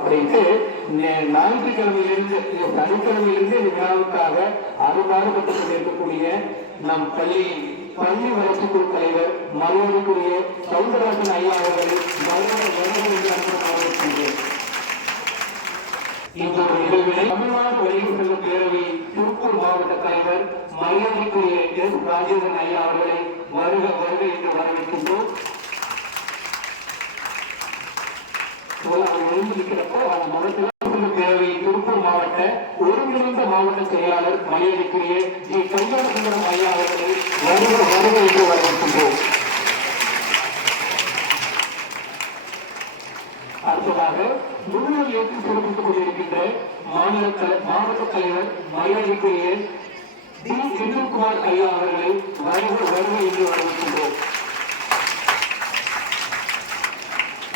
அப்படின்ட்டு ஞாயிற்றுக்கிழமையிலிருந்து சனிக்கிழமையிலிருந்து இந்த விழாவுக்காக அறுபாடுபட்டு கொண்டிருக்கக்கூடிய நம் பள்ளி வளர்ச்சிக் குழு தலைவர் மரியாதைக்குரிய சவுந்தரராஜன் ஐயா அவர்களை இந்த ஒரு நிகழ்வினை தமிழ்நாடு வணிகர் சங்க பேரவை திருப்பூர் மாவட்ட தலைவர் மரியாதைக்குரிய எஸ் ராஜேந்திரன் ஐயா அவர்களை வருக வருக என்று வரவேற்கின்றோம். பேரவை திருப்பூர் மாவட்ட ஒருங்கிணைந்த மாவட்ட செயலாளர் மரியாதைக்குரிய ஜி கல்யாண சுந்தரம் ஐயா அவர்களை வருக வருக என்று வரவேற்கின்றோம். அடுத்ததாக முன்னாள் ஏற்றி சிறப்பித்துக் கொண்டிருக்கின்ற மாவட்ட தலைவர் மரியாதைக்குரிய டி செந்தில்குமார் ஐயா அவர்களை வருக வருக என்று வரவேற்கின்றோம்.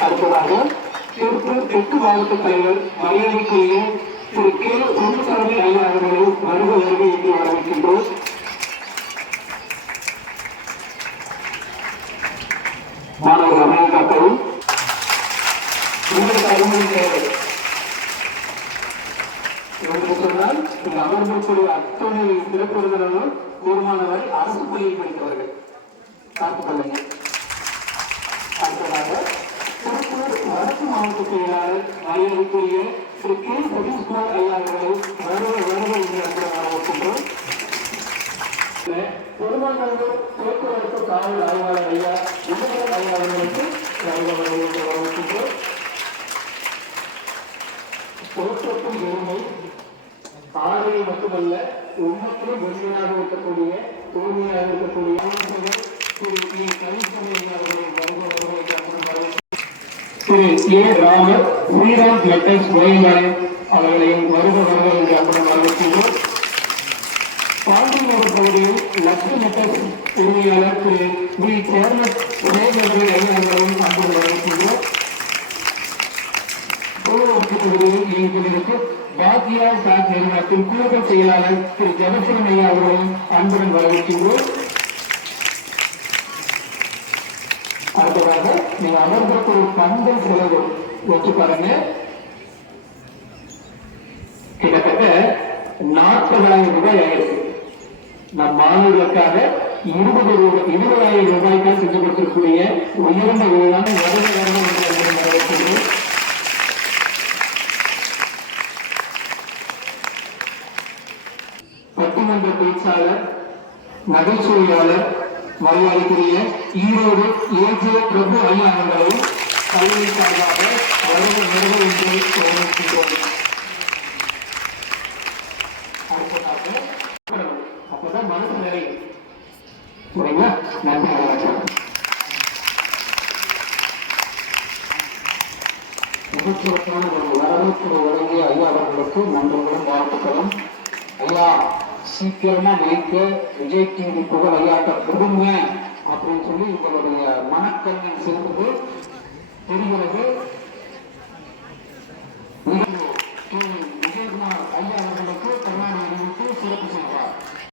அடுத்ததாக திருப்பூர் தெற்கு மாவட்ட தலைவர் மரியாதைக்குரிய திரு கே பொன்னுசாமி ஐயா அவர்களை வருக வருக என்று வரவேற்கின்றோம். மாணவர் அமைய காக்கவும் உங்களுக்கு அனுமதி தேவை என்று சொன்னால் இந்த அமர்வுக்குரிய அத்தனை சிறப்பு விருந்தினரும் கூர்மானவரை அரசு பள்ளியில் படித்தவர்கள் காத்துக் கொள்ளுங்க. அடுத்ததாக திருப்பூர் வடக்கு மாவட்ட செயலாளர் மரியாதைக்குரிய திரு கே சதீஷ்குமார் ஐயா அவர்களை வருக வருக என்று வரவேற்கின்றோம். பெருமாநல்லூர் போக்குவரத்து காவல் ஆய்வாளர் ஐயா விஜயன் ஐயா அவர்களுக்கு வருக வருக என்று வரவேற்கின்றோம். போக்குவரத்தும் பெருமை ஆடையை மட்டுமல்ல உண்மைக்கும் வெண்மையாக இருக்கக்கூடிய தூய்மையாக இருக்கக்கூடிய திரு ஏ கலிசனை அவர்களை வருக வருக என்று திரு ஏ ராமர் ஸ்ரீராம் மெட்டல்ஸ் ஓய்வாளர் அவர்களையும் வருக வருக என்று அப்புறம் வரவேற்கின்றோம். பாண்டியநகர் பகுதியில் லட்சுமி மெட்டல்ஸ் உரிமையாளர் திரு வி சேர்மன் அவர்களையும் அப்புறம் வரவேற்கின்றோம். போக்குவரத்து பகுதியில் இயங்கிக் பாக்கியா சாத் நிறுவனத்தின் கூடுதல் செயலாளர் திரு ஜெகசிவன் ஐயா அவர்களையும் அன்புடன் வரவேற்கின்றோம். அடுத்ததாக நீங்க அமர்ந்தற்கு ஒரு பந்தல் செலவு வச்சு பாருங்க. கிட்டத்தட்ட 40,000 ரூபாய் ஆயிருக்கு. நம் மாணவர்களுக்காக 20,000 ரூபாய்க்காக செஞ்சு கொடுத்திருக்கக்கூடிய உயர்ந்த விழான வரவேற்கிறோம். பட்டிமன்ற பேச்சாளர் நகைச்சுவையாளர் மரியாதைக்குரிய ஈரோடு ஏஜே பிரபு ஐயா அவர்களை கல்வி சார்பாக வருக வருக என்று வரவேற்கின்றோம். அப்பதான் மனசு நிறையும். சரிங்களா? நன்றி. மிகச்சிறப்பான ஒரு வரவேற்பு வழங்கிய ஐயா அவர்களுக்கு நன்றிகளும் வாழ்த்துக்களும். ஐயா சீக்கிரமா வைக்க விஜய் டிவி புகழ் ஐயாட்ட கொடுங்க அப்படின்னு சொல்லி உங்களுடைய மனக்கண்ணின் சேர்ந்து தெரிகிறது.